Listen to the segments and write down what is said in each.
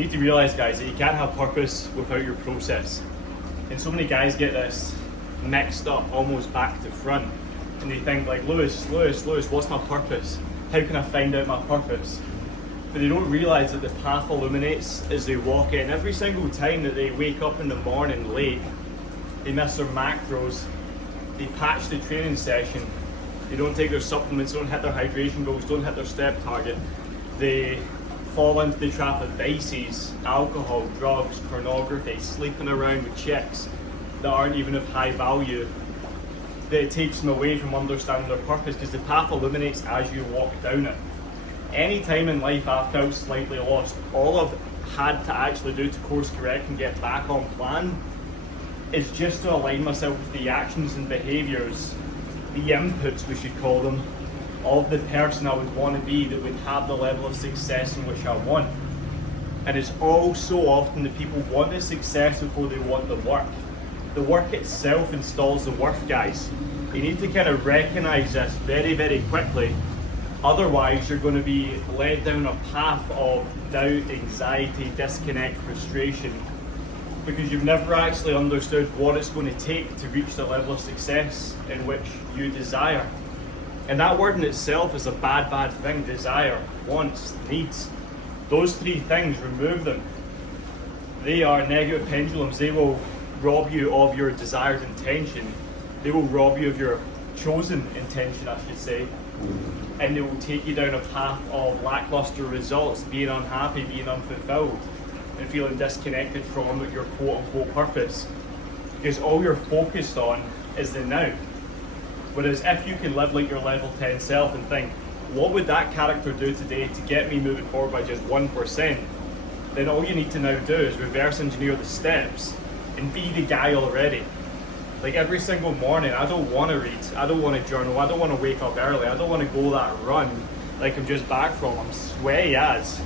You need to realise, guys, that you can't have purpose without your process. And so many guys get this mixed up, almost back to front. And they think like, Lewis, what's my purpose? How can I find out my purpose? But they don't realise that the path illuminates as they walk in. Every single time that they wake up in the morning late, they miss their macros, they patch the training session, they don't take their supplements, don't hit their hydration goals, don't hit their step target. They fall into the trap of vices, alcohol, drugs, pornography, sleeping around with chicks that aren't even of high value. That it takes them away from understanding their purpose, because the path illuminates as you walk down it. Any time in life I felt slightly lost, all I've had to actually do to course correct and get back on plan is just to align myself with the actions and behaviours, the inputs we should call them, of the person I would want to be that would have the level of success in which I want. And it's all so often that people want the success before they want the work. The work itself installs the worth, guys. You need to kind of recognise this very, very quickly. Otherwise, you're going to be led down a path of doubt, anxiety, disconnect, frustration, because you've never actually understood what it's going to take to reach the level of success in which you desire. And that word in itself is a bad thing. Desire, wants, needs. Those three things, remove them. They are negative pendulums. They will rob you of your desired intention. They will rob you of your chosen intention, I should say. And they will take you down a path of lackluster results, being unhappy, being unfulfilled, and feeling disconnected from your quote-unquote purpose. Because all you're focused on is the now. Whereas if you can live like your level 10 self and think, what would that character do today to get me moving forward by just 1%? Then all you need to now do is reverse engineer the steps and be the guy already. Like every single morning, I don't want to read, I don't want to journal, I don't want to wake up early, I don't want to go that run like I'm just back from, I'm sweaty as.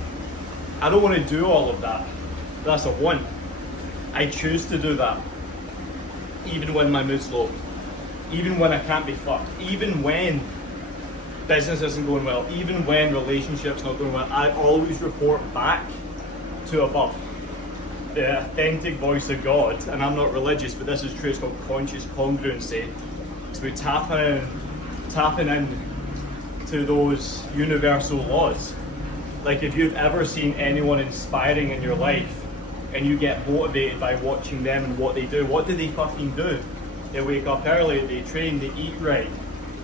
I don't want to do all of that. That's a want. I choose to do that. Even when my mood's low. Even when I can't be fucked. Even when business isn't going well. Even when relationships not going well. I always report back to above. The authentic voice of God, and I'm not religious, but this is true, it's called conscious congruency. It's about tapping in to those universal laws. Like if you've ever seen anyone inspiring in your life and you get motivated by watching them and what they do, what do they fucking do? They wake up early, they train, they eat right,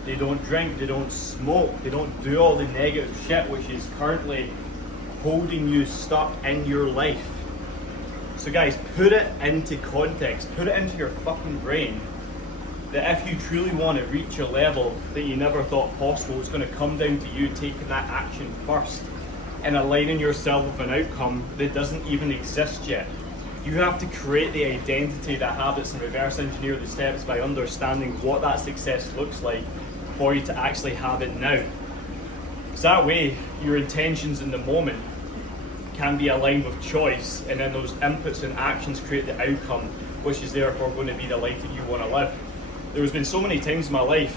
they don't drink, they don't smoke, they don't do all the negative shit which is currently holding you stuck in your life. So guys, put it into context, put it into your fucking brain that if you truly want to reach a level that you never thought possible, it's going to come down to you taking that action first and aligning yourself with an outcome that doesn't even exist yet. You have to create the identity, the habits, and reverse engineer the steps by understanding what that success looks like for you to actually have it now. So that way, your intentions in the moment can be aligned with choice, and then those inputs and actions create the outcome, which is therefore going to be the life that you want to live. There's been so many times in my life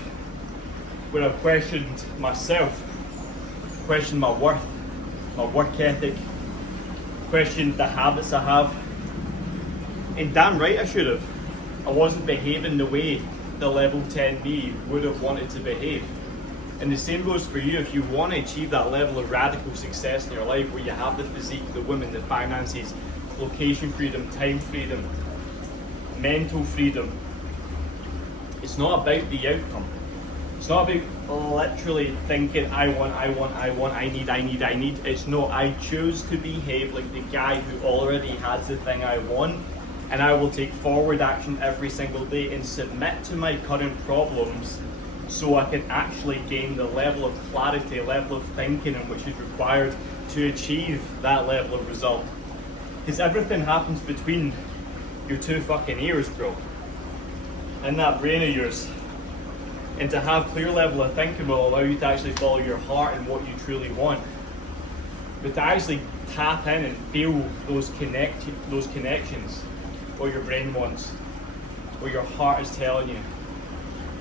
where I've questioned myself, questioned my worth, my work ethic, questioned the habits I have. And damn right I should have. I wasn't behaving the way the level 10 me would have wanted to behave. And the same goes for you. If you want to achieve that level of radical success in your life where you have the physique, the women, the finances, location freedom, time freedom, mental freedom, it's not about the outcome. It's not about literally thinking I want, I need. It's no, I choose to behave like the guy who already has the thing I want, and I will take forward action every single day and submit to my current problems so I can actually gain the level of clarity, level of thinking in which is required to achieve that level of result. Because everything happens between your two fucking ears, bro. In that brain of yours. And to have clear level of thinking will allow you to actually follow your heart and what you truly want. But to actually tap in and feel those connections, what your brain wants, what your heart is telling you,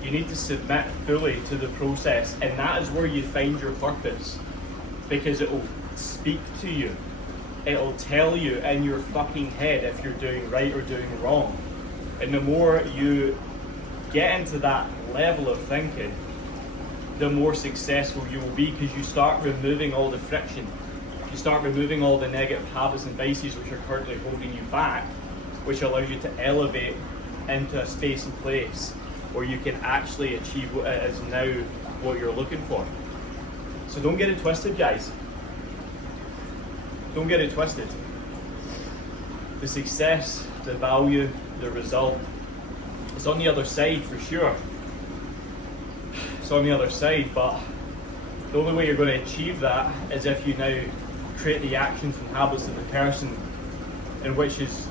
you need to submit fully to the process, and that is where you find your purpose, because it will speak to you. it'll tell you in your fucking head if you're doing right or doing wrong. And the more you get into that level of thinking, the more successful you will be, because you start removing all the friction. You start removing all the negative habits and vices which are currently holding you back, which allows you to elevate into a space and place where you can actually achieve what it is now what you're looking for. So don't get it twisted, guys. Don't get it twisted. The success, the value, the result is on the other side for sure. It's on the other side, but the only way you're going to achieve that is if you now create the actions and habits of the person in which is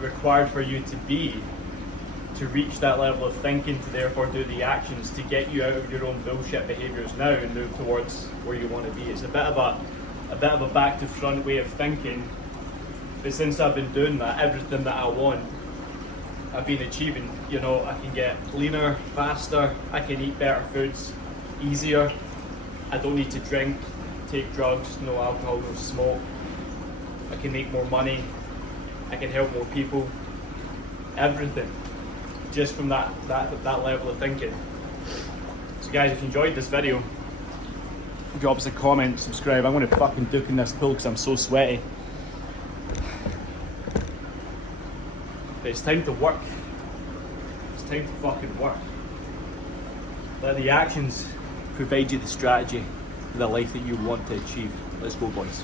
required for you to be to reach that level of thinking, to therefore do the actions to get you out of your own bullshit behaviours now and move towards where you want to be. It's a bit of a back to front way of thinking, but since I've been doing that, everything that I want I've been achieving. You know, I can get leaner, faster, I can eat better foods easier, I don't need to drink, take drugs, no alcohol, no smoke, I can make more money, I can help more people, everything, just from that level of thinking. So guys, if you enjoyed this video, drop us a comment, subscribe. I'm going to fucking duck in this pool because I'm so sweaty. But it's time to work. It's time to fucking work. Let the actions provide you the strategy for the life that you want to achieve. Let's go, boys.